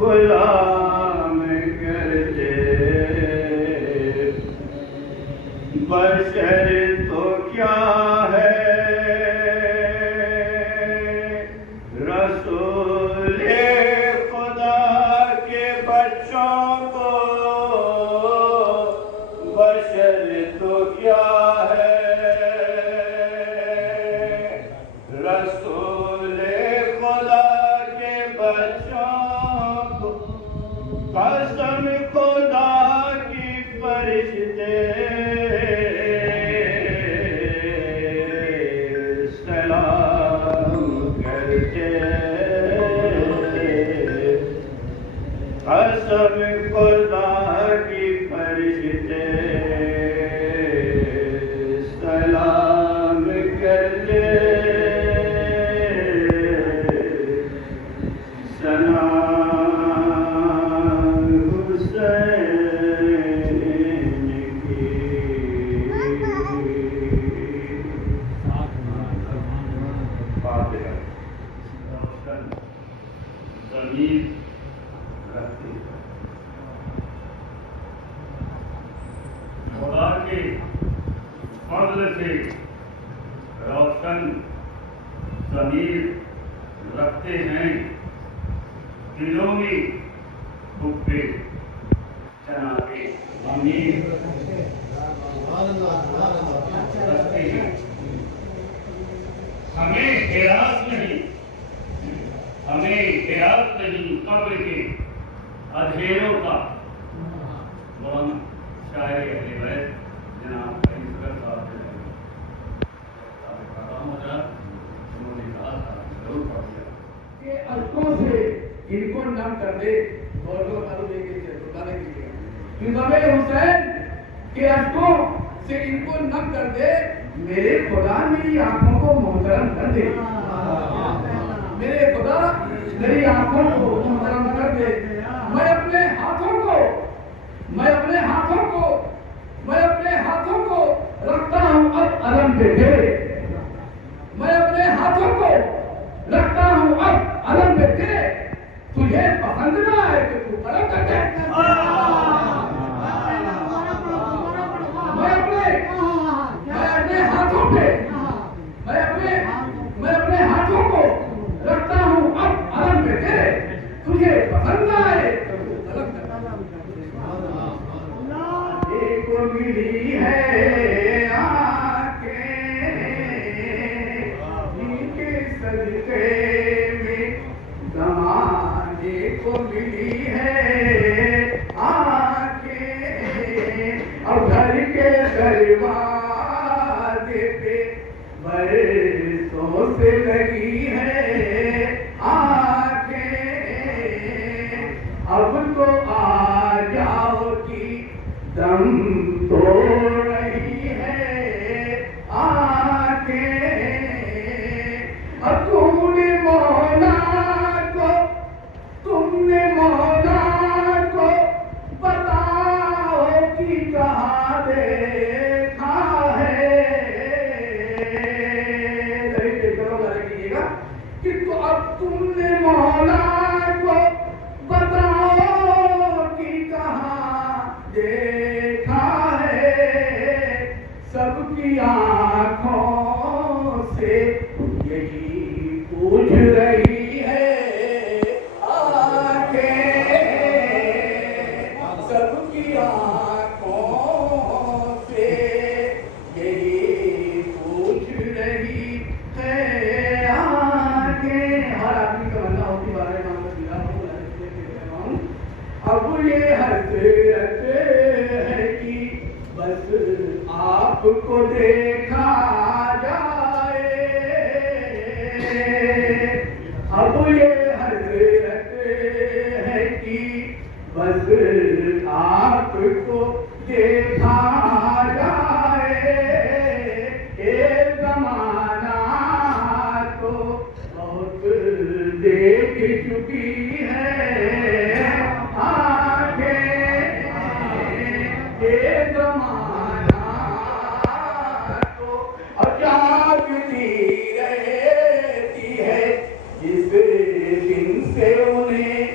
غلام کرتے بشر تو کیا ہے رسول خدا کے بچوں کو بشر تو کیا ہے رسول خدا کے بچوں کو قسم خدا کی فرشتے قسم خدا کی فرشتے سلام کرتے ثنا حسین کی فاتحہ زمین خدا کے فضل سے روشن ضمیر رکھتے ہیں دلوں میں حب جناب امیر رکھتے ہیں ہمیں ہراس نہیں قبر کے اندھیروں کا مولانا شاعر اہل بیت جناب عزت صاحب کہ اشکوں سے ان کو نم کر دے اور جو معلوم ہے کہ بتانے کے لیے نظام حسین کے اشکوں سے ان کو نم کر دے میرے خدا میری آنکھوں کو محترم کر دے میرے خدا میری آنکھوں کو محترم کر دے میں اپنے ہاتھوں کو رکھتا ہوں اب علم پہ تیرے میں اپنے ہاتھوں کو رکھتا ہوں اب علم پہ تیرے تجھے پسند نہ ہے کہ تو قلم کر دے میں اپنے ہاتھوں کو رکھتا ہوں اب علم پہ تیرے تجھے پسند نہ ہے ملی ہے آنکھیں ان کے صدقے میں زمانے کو ملی ہے آنکھیں اور گھر کے دروازے پہ برسوں سے لگی ہے آنکھیں اب تو آ جاؤ کی دم توڑ رہی ہے آنکھیں اب تم نے مولا کو بتاؤ کہ کہاں دیکھا ہے کہ تو اب تم نے مولا کو بتاؤ کہ کہاں دیکھا ہے سب کی آنکھوں سے یہی پوچھ رہی ہے آنکھیں سب کی آنکھوں سے یہی پوچھ رہی ہے آنکھیں ہر آدمی کا بننا ہوتی بارے میں اب یہ حسرت ہے کہ بس آپ کو دیکھا جائے اب یہ حسرت ہے کہ بس آپ کو دیکھا جائے ایک زمانہ تو بہت دیکھ چکی ہے جس دن سے انہیں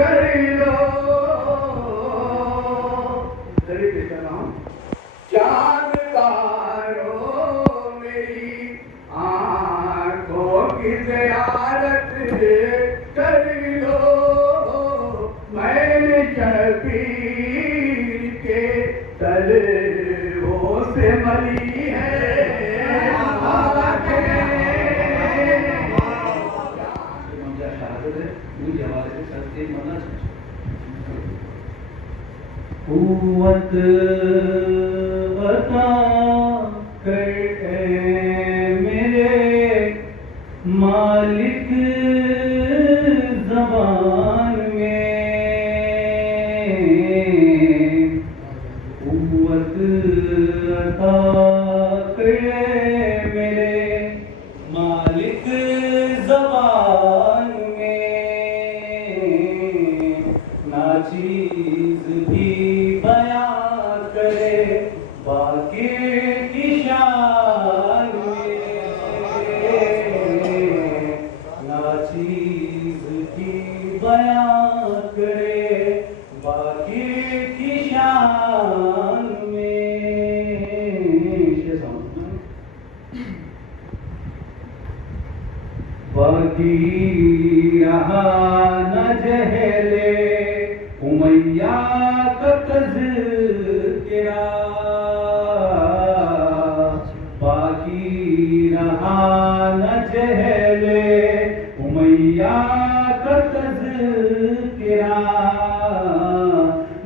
کر لو ذریعے سلام چاند تارو میری آنکھوں کی زیارت کر لو میں نے شبیر کے تلووں سے ملی ہے قوت عطا کر اے میرے مالک زبان میں قوت عطا کر اے میرے مالک زبان میں ناچیز بھی بیان کرے باقی کی شان میں ناچیز بھی بیان کرے باقی کی شان میں باقی رہا نہ جہلے امیہ کا تذکرہ باقی رہا نہ جہلے امیہ کا تذکرہ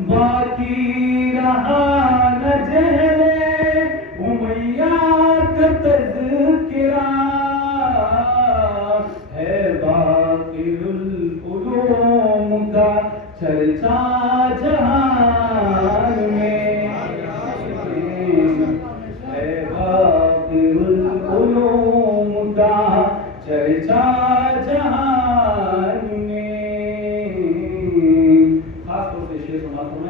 باقی رہا نہ جہلے امیہ کا تذکرہ ہے باقی العلوم کا چرچا جہان میں ہے باقی العلوم کا چرچا جہان میں خاص طور سے شعر سناتا ہوں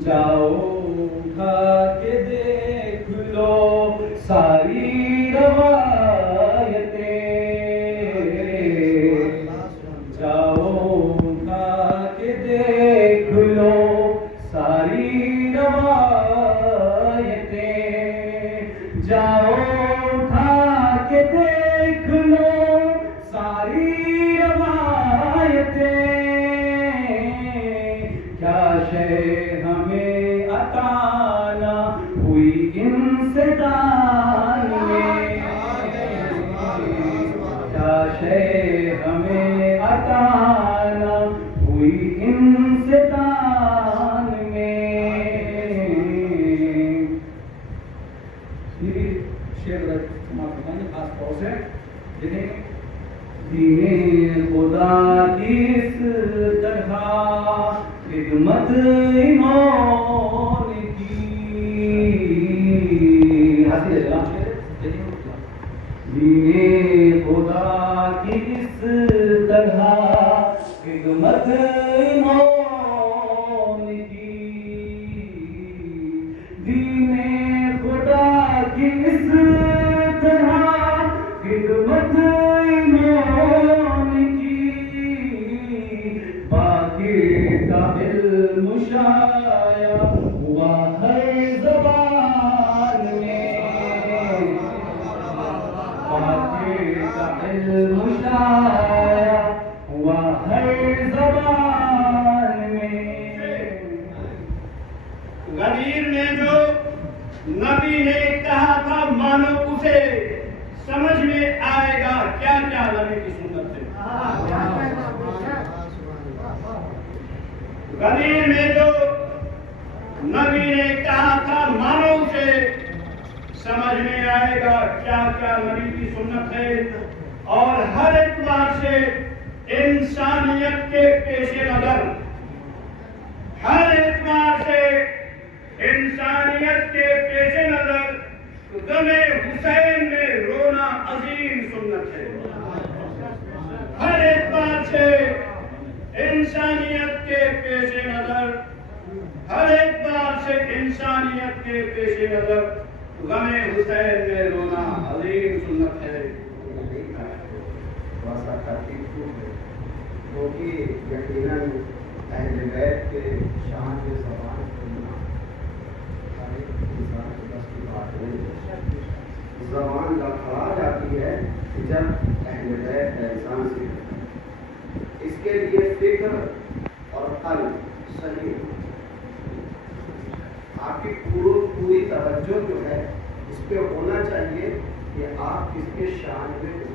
جاؤ اٹھا کے دیکھ لو ساری روایتیں جاؤ اٹھا کے دیکھ لو ساری روایتیں جاؤ اٹھا کے دیکھ لو ساری روایتیں کیا شے ہمیں عطا نہ ہوئی ان سے دان میں کیا شے ہمیں عطا نہ ہوئی ان سے دان میں یہ شعر خاص طور سے دیکھیں دین خدا کی اس طرح خدمت انہوں نے کی دین خدا کی اس طرح خدمت انہوں نے کی دین خدا کی اس طرح خدمت انہوں نے کی باقی کا علم شائع ہوا ہر زبان میں باقی کا علم شائع ہوا ہر زبان میں غدیر میں جو نبی نے کہا تھا مانو اسے سمجھ میں آئے گا کیا کیا نبی کی سنت ہے غدیر میں جو نبی نے کہا تھا مانو اسے سمجھ میں آئے گا کیا کیا نبی کی سنت ہے اور ہر اعتبار سے انسانیت کے پیش نظر ہر اعتبار سے انسانیت کے پیش نظر غم حسین میں رونا عظیم سنت ہے ہر اعتبار سے انسانیت کے پیش نظر ہر اعتبار سے انسانیت کے پیش نظر غم حسین میں رونا عظیم سنت ہے کیونکہ یقیناً اہل بیت کے شان کے زبان سننا ہر ایک انسان کے بس کی بات نہیں ہے. زبان لڑکھڑا جاتی ہے جب اہل بیت کا انسان سیکھتا ہے. اس کے لیے فکر اور قلب صحیح ہو. آپ کی پوری توجہ جو ہے اس پہ ہونا چاہیے کہ آپ کس کے شان میں ہو.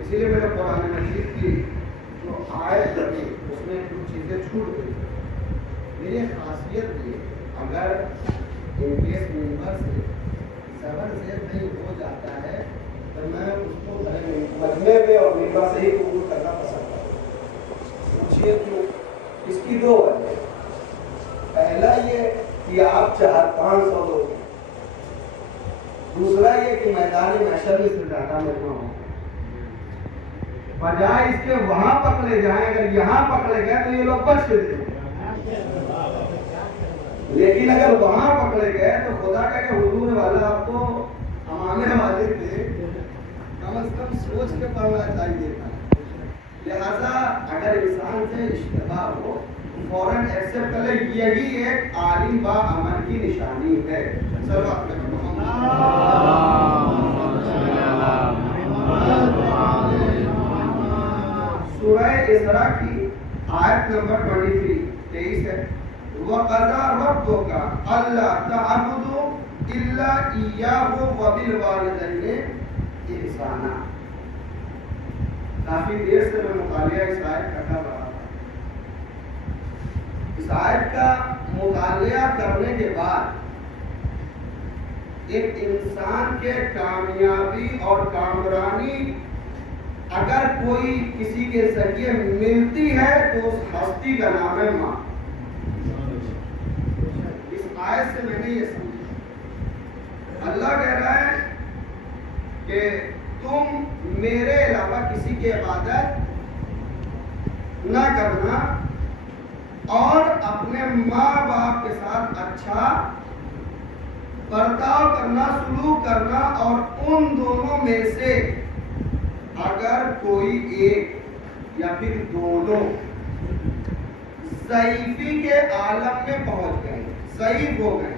اسی لیے میرے قرآن مجید کی جو آیت لگی اس میں کچھ چیزیں چھوٹ گئی. میری خاصیت یہ اگر ان کیس ممبر سے زبر زیر نہیں ہو جاتا ہے تو میں اس کو مجمع میں اور ممبر سے ہی قبول کرنا پسند کروں. پوچھیے کیوں؟ اس کی دو وجہ. پہلا یہ کہ آپ 400-500 لوگ ہیں. دوسرا یہ کہ میدان محشر میں سے زیادہ مجمع ہوں. بجائے اس کے وہاں پکڑے جائیں, اگر یہاں پکڑے گئے تو یہ لوگ بچ کے دیں. لیکن اگر وہاں پکڑے گئے تو خدا کا کہ حضور والا آپ کو امامے والے تھے, کم از کم سوچ کے پڑھنا چاہیے تھا. لہذا اگر انسان سے اشتباہ ہو فوراً ایکسپٹ کر لے. یہی ایک عالم با عمل کی نشانی ہے. سورہ اسراء کی آیت نمبر 23 ہے. وَقَضَىٰ رَبُّكَ أَلَّا تَعْبُدُوا إِلَّا إِيَّاهُ وَبِالْوَالِدَيْنِ إِحْسَانًا. کافی دیر سے میں مطالعہ اس آیت کا کر رہا تھا. اس آیت کا مطالعہ کرنے کے بعد ایک انسان کے کامیابی اور کامرانی اگر کوئی کسی کے ذریعے ملتی ہے تو اس ہستی کا نام ہے ماں. اس آیت سے میں نے یہ سمجھا اللہ کہہ رہا ہے کہ تم میرے علاوہ کسی کی عبادت نہ کرنا اور اپنے ماں باپ کے ساتھ اچھا برتاؤ کرنا, سلوک کرنا, اور ان دونوں میں سے اگر کوئی ایک یا پھر دونوں ضعیفی کے عالم میں پہنچ گئے, ضعیف ہو گئے,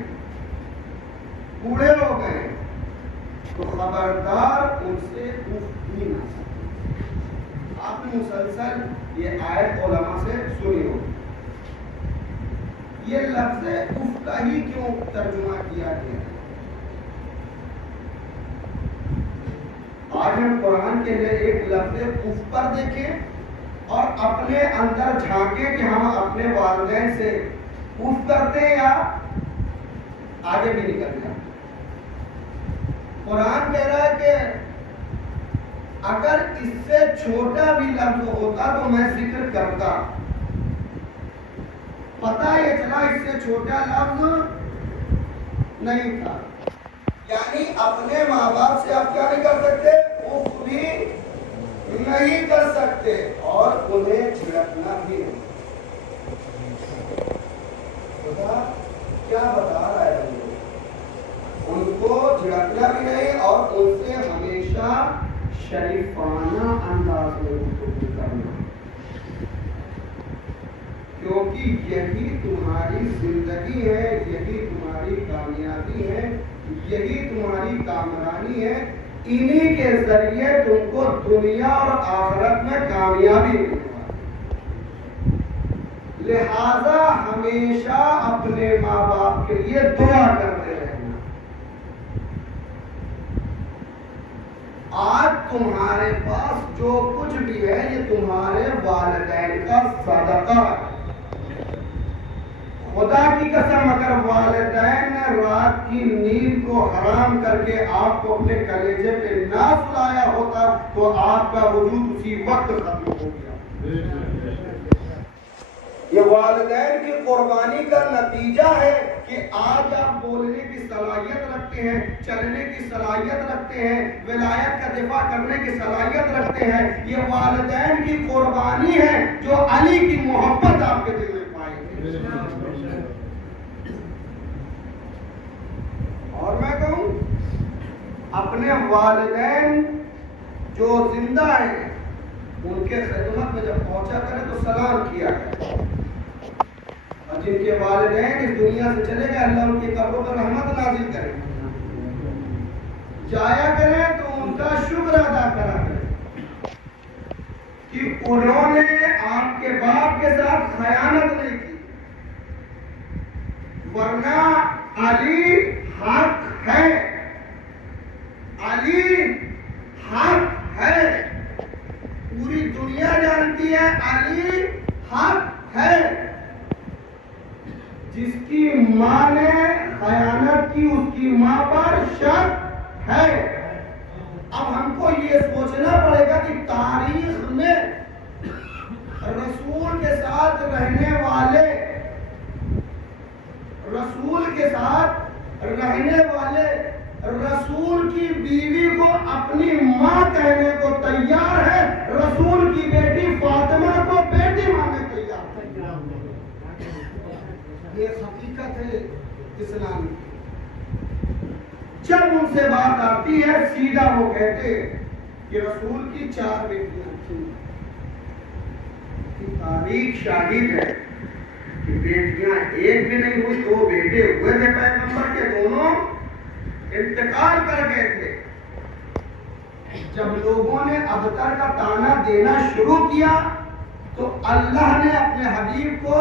بوڑھے ہو گئے, تو خبردار ان سے اف بھی نہ سکتے. آپ نے مسلسل یہ آیت علماء سے سنی ہو. یہ لفظ اف کا ہی کیوں ترجمہ کیا گیا؟ آج ہم قرآن کے لیے ایک لفظ اف پر دیکھیں اور اپنے اندر جھانکیں کہ ہم اپنے والدین سے اف کرتے ہیں یا آگے بھی نکل جائیں. قرآن کہہ رہا ہے کہ اگر اس سے چھوٹا بھی لفظ ہوتا تو میں ذکر کرتا. پتہ یہ چلا اس سے چھوٹا لفظ نہیں تھا. یعنی اپنے ماں باپ سے آپ کیا نہیں کر سکتے, اف بھی نہیں کر سکتے اور انہیں چھڑکنا بھی نہیں. خدا کیا بتا رہا ہے بندوں, ان کو جھڑکنا بھی نہیں اور ان سے ہمیشہ شریفانہ انداز میں گفتگو کرنا, کیونکہ یہی تمہاری زندگی ہے, یہی تمہاری کامیابی ہے, یہی تمہاری کامرانی ہے. انہی کے ذریعے تم کو دنیا اور آخرت میں کامیابی ملے گا. لہذا ہمیشہ اپنے ماں باپ کے لیے دعا کرتے رہنا. آج تمہارے پاس جو کچھ بھی ہے یہ تمہارے والدین کا صدقہ ہے. خدا کی قسم اگر والدین نے رات کی نیند کو حرام کر کے آپ کو اپنے کلیجے پہ نہ سلایا ہوتا تو آپ کا وجود اسی وقت ختم ہو گیا. یہ والدین کی قربانی کا نتیجہ ہے کہ آج آپ بولنے کی صلاحیت رکھتے ہیں, چلنے کی صلاحیت رکھتے ہیں, ولایت کا دفاع کرنے کی صلاحیت رکھتے ہیں. یہ والدین کی قربانی ہے جو علی کی محبت آپ کے دل میں پائی ہے. اور میں کہوں اپنے والدین جو زندہ ہیں ان کے خدمت میں جب پہنچا کریں تو سلام کیا کریں، اور جن کے والدین اس دنیا سے چلے گئے اللہ ان کی قبروں پر رحمت نازل کرے، جایا کریں تو ان کا شکر ادا کرا کریں کہ انہوں نے آپ کے باپ کے ساتھ خیانت نہیں کی، ورنہ علی حق ہے، علی حق ہے، پوری دنیا جانتی ہے علی حق ہے۔ جس کی ماں نے خیانت کی اس کی ماں پر شک ہے۔ اب ہم کو یہ سوچنا پڑے گا کہ تاریخ میں رسول کے ساتھ رہنے والے، رسول کے ساتھ رہنے والے رسول کی بیوی کو اپنی ماں کہنے کو تیار ہے، رسول کی بیٹی فاطمہ کو بیٹی ماننے تیار ہے۔ یہ حقیقت ہے اسلام کی۔ جب ان سے بات آتی ہے سیدھا وہ کہتے کہ رسول کی 4 بیٹیاں تھیں، تاریخ شاہد ہے کہ بیٹیاں ایک بھی نہیں ہوئی، 2 بیٹے ہوئے تھے پیغمبر کے، دونوں انتقال کر گئے تھے۔ جب لوگوں نے ابتر کا تانا دینا شروع کیا تو اللہ نے اپنے حبیب کو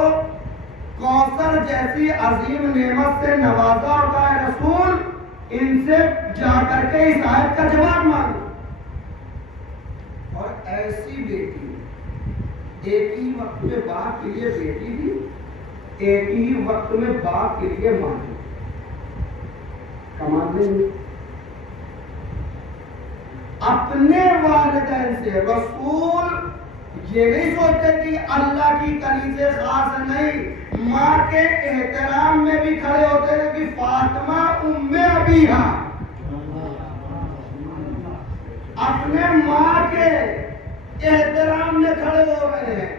کوثر جیسی عظیم نعمت سے نوازا اور کہا اے رسول ان سے جا کر کے اس آیت کا جواب مانگو۔ اور ایسی بیٹی ایک ہی وقت میں باپ کے لیے بیٹی بھی، ایک ہی وقت میں باپ کے لیے ماں بھی، کمال نہیں۔ اپنے والدین سے رسول یہ نہیں سوچتے کہ اللہ کی کنیزیں خاص نہیں، ماں کے احترام میں بھی کھڑے ہوتے تھے کہ فاطمہ ام ابیہا، اپنے ماں کے احترام میں کھڑے ہو رہے ہیں۔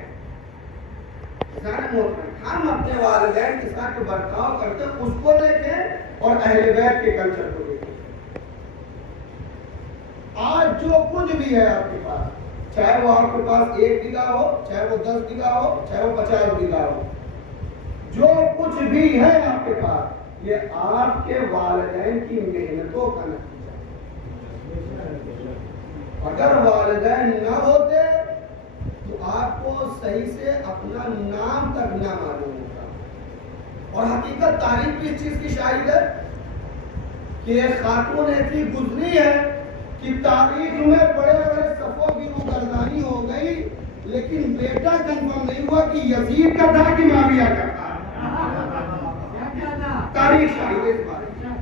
ہم اپنے والدین کے ساتھ جو برتاؤ کرتے ہیں اس کو دیکھیں اور اہل بیت کے کلچر کو دیکھیں۔ آج جو کچھ بھی ہے آپ کے پاس، چاہے وہ آپ کے پاس 1 بیگھہ ہو، چاہے وہ 10 بیگھہ ہو، چاہے وہ 50 بیگھہ ہو، جو کچھ بھی ہے آپ کے پاس یہ آپ کے والدین کی محنتوں کا نتیجہ ہے۔ اگر والدین نہ ہوتے تو آپ کو صحیح سے اپنا نام تک نہ معلوم ہوتا۔ اور حقیقت تاریخ بھی اس چیز کی شاہد ہے کہ ایک خاتون ایسی گزری ہے کہ تاریخ میں بڑے بڑے صفوں کی روگردانی ہو گئی، لیکن بیٹا کنفرم نہیں ہوا کہ یزید کا تھا کہ معاویہ کا تھا۔ تاریخ شاہد اس بارے میں۔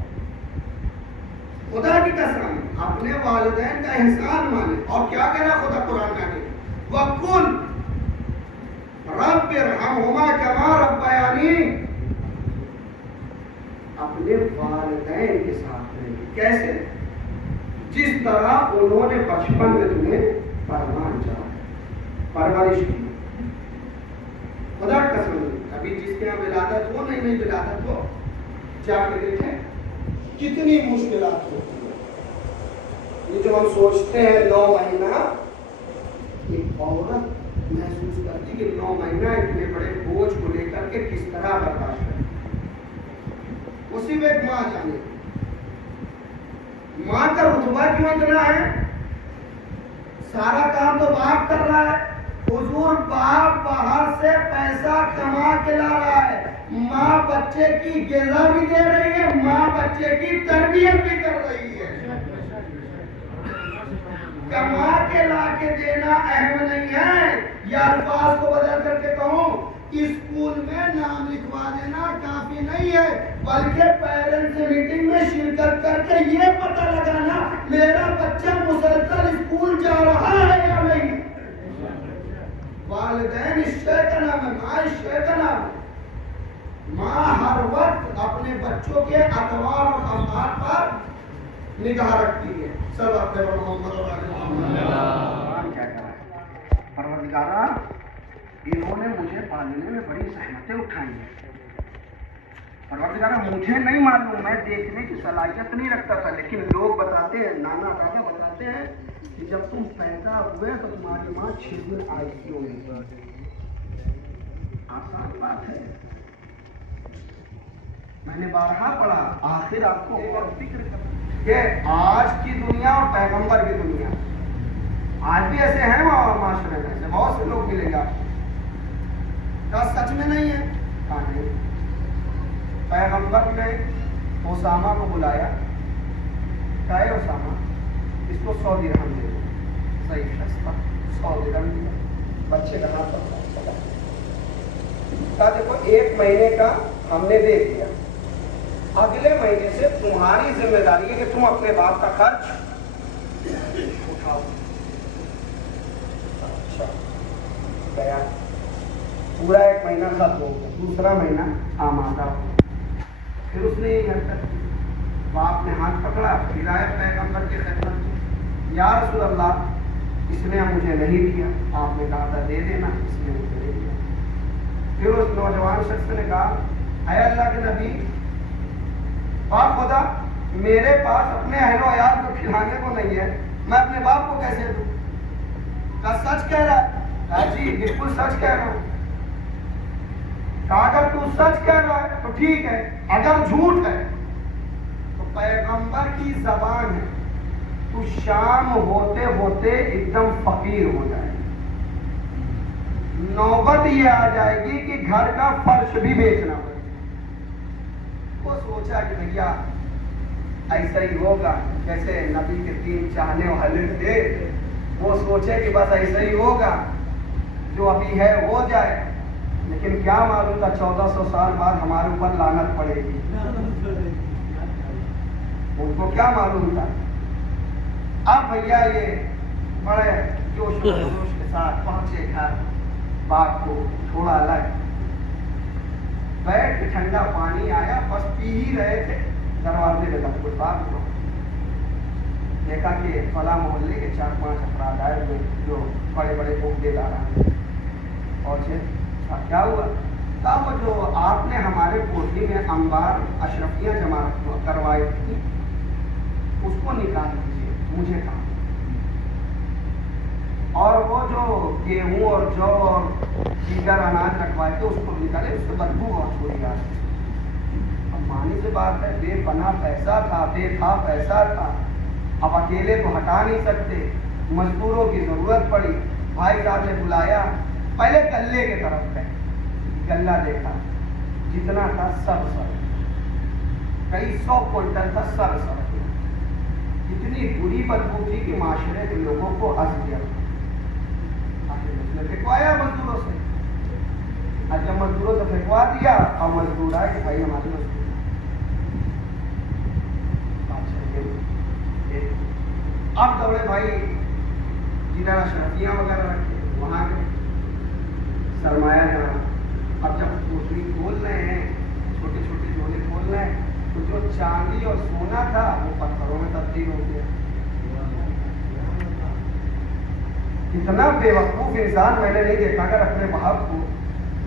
خدا کی قسم اپنے والدین کا احسان مانے۔ اور کیا کہنا خدا قرآن میں نے وَقُلْ رَبِّ ارْحَمْهُمَا كَمَا رَبَّيَانِي، اپنے والدین کے ساتھ رہیں کیسے؟ جس طرح انہوں نے بچپن میں تمہیں فرمان چاہا، پرورش کی۔ خدا قسم ابھی جس کے یہاں ولادت ہو نہیں ولادت ہو، جا کے دیکھیں کتنی مشکلات ہوتی ہیں۔ یہ جو ہم سوچتے ہیں 9 مہینہ، ایک عورت محسوس کرتی کہ 9 مہینہ اتنے بڑے بوجھ کو لے کر کے کس طرح برداشت کرے، وہ صرف ایک ماں جانے۔ ماں کا رتبہ کیوں اتنا ہے؟ سارا کام تو باپ کر رہا ہے، حضور باپ باہر سے پیسہ کما کے لا رہا ہے، ماں بچے کی غذا بھی دے رہی ہے، ماں بچے کی تربیت بھی کر رہی ہے۔ کما کے لا کے دینا اہم نہیں ہے، یا الفاظ کو بدل کر کے کہوں اسکول میں نام لکھوا دینا کافی نہیں ہے، بلکہ پیرنٹس میٹنگ میں شرکت کر کے یہ پتہ لگانا میرا بچہ مسلسل اسکول جا رہا ہے یا نہیں۔ والدین اس شے کا نام ہے، ماں اس شے کا نام ہے۔ ماں ہر وقت اپنے بچوں کے اطوار اور خامات پر نگاہ رکھتی ہے۔ سب اپنے محمد کیا کہا ہے؟ پروردگارا انہوں نے مجھے پالنے میں بڑی زحمتیں اٹھائی ہیں، پروردگارا مجھے نہیں معلوم، میں دیکھنے کی صلاحیت نہیں رکھتا تھا، لیکن لوگ بتاتے ہیں، نانا دادا بتاتے ہیں کہ جب تم پیدا ہوئے تو تمہاری ماں 6 دن ICU میں تھی. آسان بات ہے. میں نے بارہا پڑھا. آخر آپ کو ایک اور فکر کرنا کہ آج کی دنیا اور پیغمبر کی دنیا، آج بھی ایسے ہیں معاشرے میں، ایسے بہت سے لوگ ملیں گے آپ کو. کیا سچ میں نہیں ہے؟ کہاں نہیں. پیغمبر نے اسامہ کو بلایا، کہے اسامہ اس کو 100 درہم دے دو. صحیح شخص تھا. 100 درہم دیا. بچے کا ہاتھ پکڑا. کہا دیکھو 1 مہینے کا ہم نے دے دیا، اگلے مہینے سے تمہاری ذمہ داری ہے کہ تم اپنے باپ کا خرچ اٹھاؤ. اچھا گیا. پورا 1 مہینہ ختم ہو گیا. دوسرا مہینہ آمادہ ہو. پھر اس نے یہ حرکت کی. باپ نے ہاتھ پکڑا، پھر آئے پیغمبر کی خدمت میں. یا رسول اللہ اس نے مجھے نہیں دیا. آپ نے کہا تھا دے دینا، اس نے مجھے نہیں دیا. پھر اس نوجوان شخص نے کہا اے اللہ کے نبی، باپ خدا میرے پاس اپنے اہل و عیال کو کھلانے کو نہیں ہے، میں اپنے باپ کو کیسے دوں؟ کہا سچ کہہ رہا ہے؟ کہا جی بالکل سچ کہہ رہا ہوں. کہا اگر تو سچ کہہ رہا ہے تو ٹھیک ہے، اگر جھوٹ ہے تو پیغمبر کی زبان ہے تو شام ہوتے ہوتے ایک دم فقیر ہو جائے. نوبت یہ آ جائے گی کہ گھر کا فرش بھی بیچنا پڑے. وہ سوچا کہ بھیا ایسا ہی ہوگا جیسے نبی کے 3 چاہنے والے تھے. وہ سوچے کہ بس ایسا ہی ہوگا، جو ابھی ہے ہو جائے. لیکن کیا معلوم تھا 1400 سال بعد ہمارے اوپر لعنت پڑے گی. ان کو کیا معلوم تھا. اب بھیا یہ بڑے جوش و خروش کے ساتھ پہنچے گھر. باپ کو تھوڑا الگ بیٹھ کے ٹھنڈا پانی آیا، بس پی ہی رہے تھے. دروازے میں تب کوئی بات ہو. دیکھا کہ فلاں محلے کے 4-5 افراد آئے ہوئے جو بڑے بڑے عہدے دار ہیں. پہنچے. کیا ہوا؟ کہا وہ جو آپ نے ہمارے کوٹھی میں انبار اشرفیاں جمع کروائی تھی اس کو نکال دیجیے، مجھے کہا. اور وہ جو گیہوں اور جو اور دیگر اناج رکھوائے تھے اس کو نکالے، اس سے بدبو بہت ہو رہا. اب مانی سے بات ہے، بے پناہ پیسہ تھا، بے تھا پیسہ تھا. اب اکیلے تو ہٹا نہیں سکتے، مزدوروں کی ضرورت پڑی. بھائی صاحب نے بلایا. پہلے گلے کے طرف گئے. گلہ دیکھا، جتنا تھا سب کئی 100 کوئنٹل تھا سب. اتنی بری بدبو تھی کہ معاشرے کے لوگوں کو ہنس گیا. پھینکوایا مزدوروں سے. جب مزدوروں سے پھینکوا دیا اور مزدور آئے کہ بھائی ہمارے مزدور اب دوڑے بھائی جدھر اشرفیاں وغیرہ رکھے وہاں گئے. سرمایہ جانا. اب جب کوٹری کھول رہے ہیں، چھوٹے چھوٹے جھولے کھول رہے ہیں، تو جو چاندی اور سونا تھا وہ پتھروں میں تبدیل ہو گیا. اتنا بے وقوف انسان میں نے نہیں دیکھا. اگر اپنے باپ کو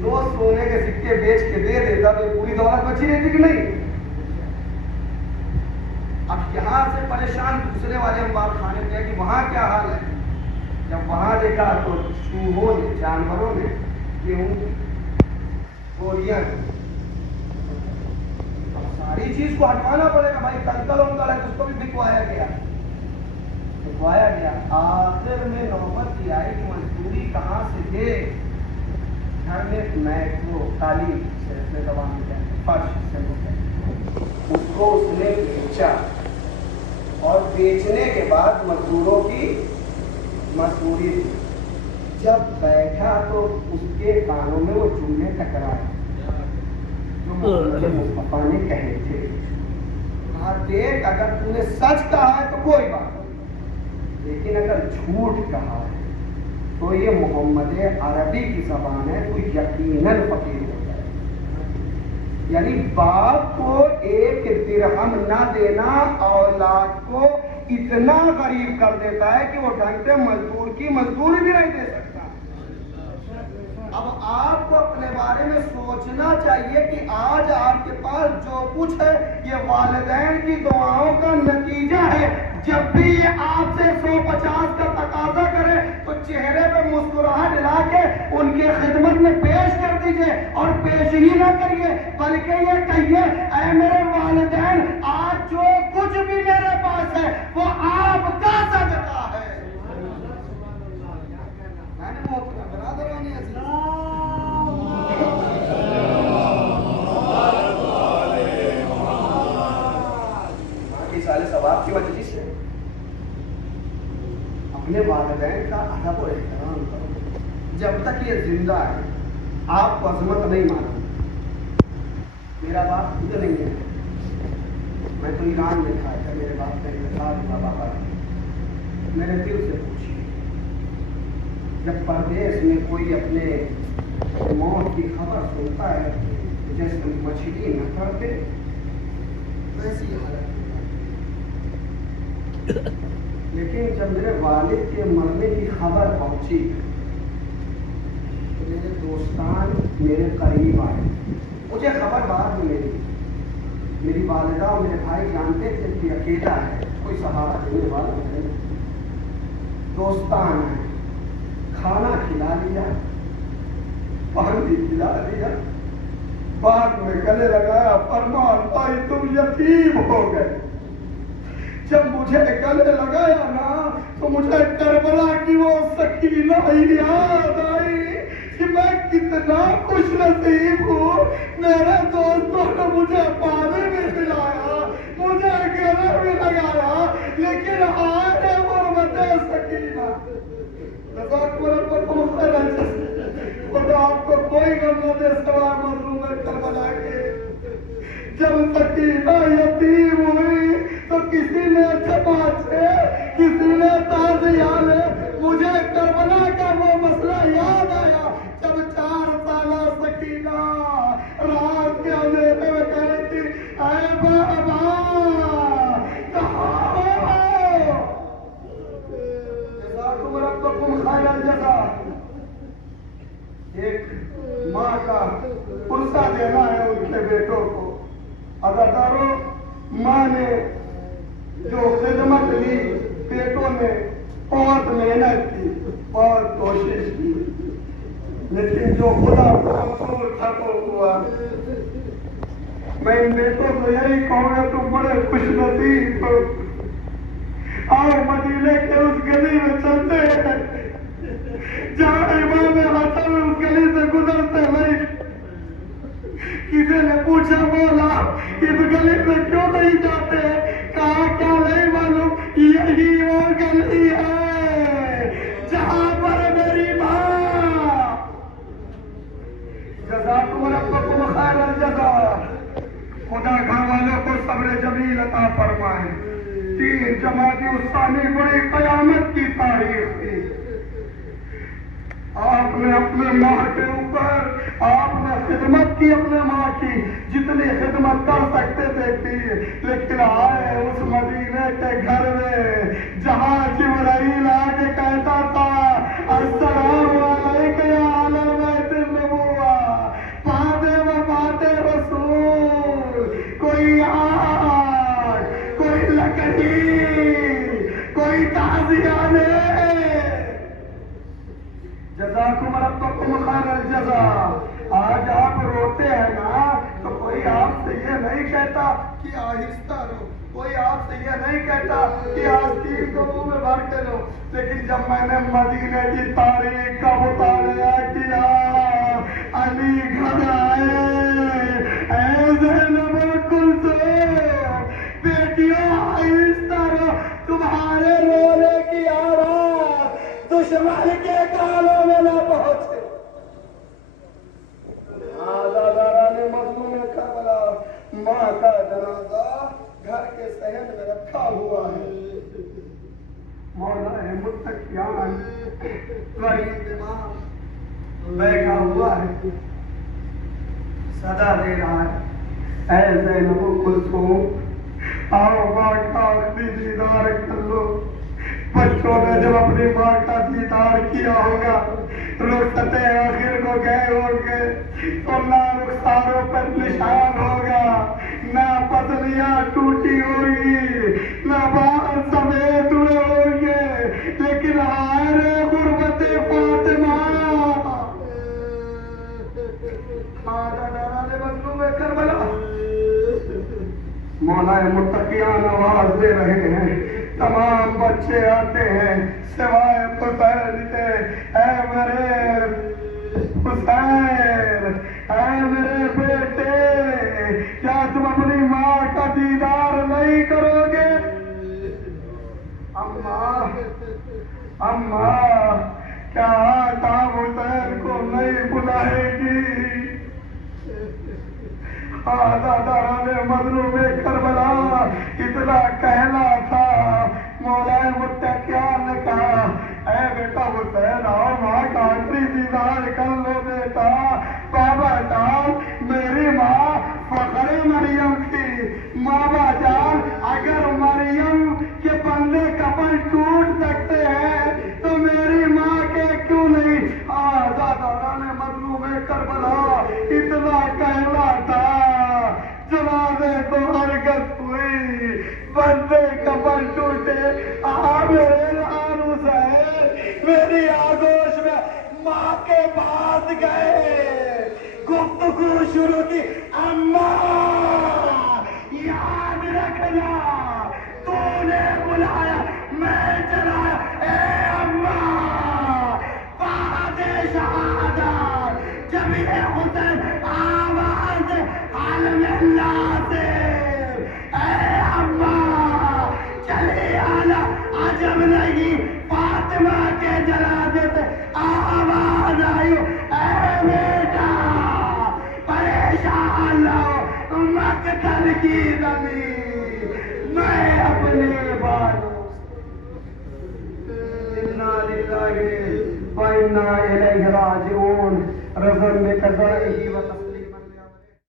2 سونے کے سکے بیچ کے دے دیتا تو پوری دولت بچی رہتی کہ نہیں. اب یہاں سے پریشان دوسرے والے انبار خانے پہ کہ وہاں کیا حال ہے. جب وہاں دیکھا تو چوہوں نے، جانوروں نے گیہوں کی بوریاں ساری چیز کو ہٹوانا پڑے گا. بھائی کنکل انکل ہے اس کو بھی بکوایا گیا. آخر میں نوبت یہ آئی کہ مزدوری کہاں سے دے. گھر میں میٹ وہ کالی سے زبان میں فرش سے اس کو اس نے بیچا اور بیچنے کے بعد مزدوروں کی مزدوری دی. جب بیٹھا تو اس کے کانوں میں وہ جملے ٹکرائے جو محمد مصطفیٰ نے کہے تھے. کہا دیکھ اگر تم نے سچ کہا ہے تو کوئی بات نہیں، لیکن اگر جھوٹ کہا ہے تو یہ محمد عربی کی زبان ہے، تو یقیناً فقیر ہو جائے. یعنی باپ کو 1 درہم نہ دینا اولاد کو اتنا غریب کر دیتا ہے کہ وہ ڈھنگ سے مزدور کی مزدوری بھی نہیں دے سکتا. اب آپ کو اپنے بارے میں سوچنا چاہیے کہ آج آپ کے پاس جو کچھ ہے یہ والدین کی دعاؤں کا نتیجہ ہے. جب بھی یہ آپ سے 150 کا تقاضا کرے تو چہرے پہ مسکراہٹ لا کے ان کے خدمت میں پیش کر دیجئے، اور پیش ہی نہ کریے بلکہ یہ کہیے اے میرے والدین، آج جو کچھ بھی میرے پاس ہے وہ آپ کا صدقہ ہے۔ باقی سارے ثواب کی وجہ سے اپنے والدین کا ادب و احترام کرو، جب تک یہ زندہ ہے آپ کو عظمت نہیں مانو۔ میرا باپ خود نہیں ہے، میں تو ایران میں تھا، میرے باپ کا انتقال ہوا بابا، میرے دل سے پوچھی، جب پردیس میں کوئی اپنے موت کی خبر سنتا ہے جیسے مچھلی نہ کرتے ویسی حالت، لیکن جب میرے والد کے مرنے کی خبر پہنچی تو میرے دوستان میرے قریب آئے، مجھے خبر بعد میں میری والدہ اور میرے بھائی جانتے تھے کہ اکیلا ہے، کوئی سہارا دینے والا نہیں، دوستان ہے، کھانا کھلا لیا، پانی کھلا دیا، بعد میں گلے لگایا، فرمان بھائی تم یتیم ہو گئے۔ جب مجھے گلے لگایا نا تو مجھے کربلا کی وہ سکینہ یاد آئی کہ میں کتنا خوش نصیب ہوں، میرے دوستوں نے مجھے پانی بھی پلایا، مجھے گلے بھی لگایا، لیکن آئے مرمت سکینہ خدا آپ کو کوئی غم نہ دے سوائے مظلوم کربلا کے۔ جب سکینہ یتیم ہوئی تو کسی نے چپاچے، کسی نے تازیانے، مجھے کربلا کا وہ مسئلہ یاد آیا جب 4 سالہ سکینہ رات کے اندھیرے میں کہہ رہی تھی اے بابا کہاں ہو؟ جزاکم ربکم خیر الجزا۔ ایک ماں کا پرسہ دینا ہے ان کے بیٹوں کو۔ اداکاروں، ماں نے جو خدمت لی، بیٹوں نے بہت محنت کی، بہت کوشش کی، لیکن جو خدا منظور تھا وہ ہوا۔ میں ان بیٹوں کو یہی کہوں گا تم بڑے خوش نصیب ہو، آؤ مدینے کے اس گلی میں چلتے ہیں جہاں امام حسن اس گلی سے گزرتے نہیں۔ کسی نے پوچھا مولا اس گلی سے کیوں نہیں جاتے؟ کہا کیا نہیں معلوم، یہی وہ گلی ہے جہاں پر میری ماں۔ جزاکم ربکم خیر الجزا۔ خدا گھر والوں کو صبر جمیل عطا فرمائے۔ 3 جمادی الثانی بڑی قیامت کی تاریخ تھی۔ آپ نے اپنے ماں کے اوپر آپ نے خدمت کی، اپنے ماں کی جتنی خدمت کر سکتے تھے کی، لیکن آئے اس مدینے کے گھر میں جہاں جبرائیل آ کے کہتا تھا السلام علیکم یا اہل بیت النبوہ، پادے وفات رسول، کوئی آگ، کوئی لکڑی، کوئی تعزیہ جزاکم ربکم خیر الجزا۔ آج آپ روتے ہیں نا تو کوئی آپ سے یہ نہیں کہتا کہ آہستہ رو، کوئی آپ سے یہ نہیں کہتا کہ آستین کو منہ میں بھر کے لو، لیکن جب میں نے مدینے کی تاریخ کا مطالعہ کیا، علی گھر آئے، اے زینب کلثوم، بیٹیوں آہستہ رو، تمہارے رونے کی آواز دشمن کے کانوں میں نہ پہنچے۔ آزاداران مظلوم کربلا، ماں کا جنازہ گھر کے صحن میں رکھا ہوا ہے، مولا متقیان غریب امام بیٹھا ہوا ہے، صدا دے رہا ہے اے زینب کلثوم، آؤ ماں کا آخری دیدار کر لو۔ بچوں نے جب اپنی ماں کا دیدار کیا ہوگا، رخصت آخر کو گئے ہوں گے تو اللہ رخساروں پر نشان ہوگا نہ پتلیاں ٹوٹی ہوئی نہ بال سفید ہوئے ہوں گے، لیکن ہائے رے غربت فاطمہ، آدھا ڈرانے مظلوم کربلا، مولا متقیان آواز دے رہے ہیں، تمام بچے آتے ہیں سوائے حسین کے، اے میرے حسین، اے میرے بیٹے، کیا تم اپنی ماں کا دیدار نہیں کرو گے؟ اماں کیا آقا حسین کو نہیں بلائے گی؟ آزاداران مظلوم کربلا اتنا کہنا تھا، مولا متقیان نے کہا اے بیٹا حسین آؤ ماں کا آخری دیدار کر لو بیٹا۔ بابا جان میری ماں فخر مریم تھی، بابا جان اگر مریم کے بندے کفن ٹوٹ سکتے ہیں تو میری ماں کے کیوں نہیں؟ آزاداران مظلوم کربلا اتنا کہنا تھا، جنازے کو حرکت ہوئی، بندے کفن ٹوٹے، میرے لال حسین میری آگوش میں ماں کے پاس گئے، گفتگو شروع کی، اماں یاد رکھنا تو نے بلایا میں چلایا، اے اماں بعد شہادت جب یہ حسین آواز عالم اللہ سے، اے اماں چلی آنا عجب نہیں، فاطمہ کے جنازے سے آواز آئی، اے بیٹا پریشان نہ ہو، مقتل کی زمین میں اپنے بالوں انا للہ و انا الیہ راجعون، رضا بقضائہ و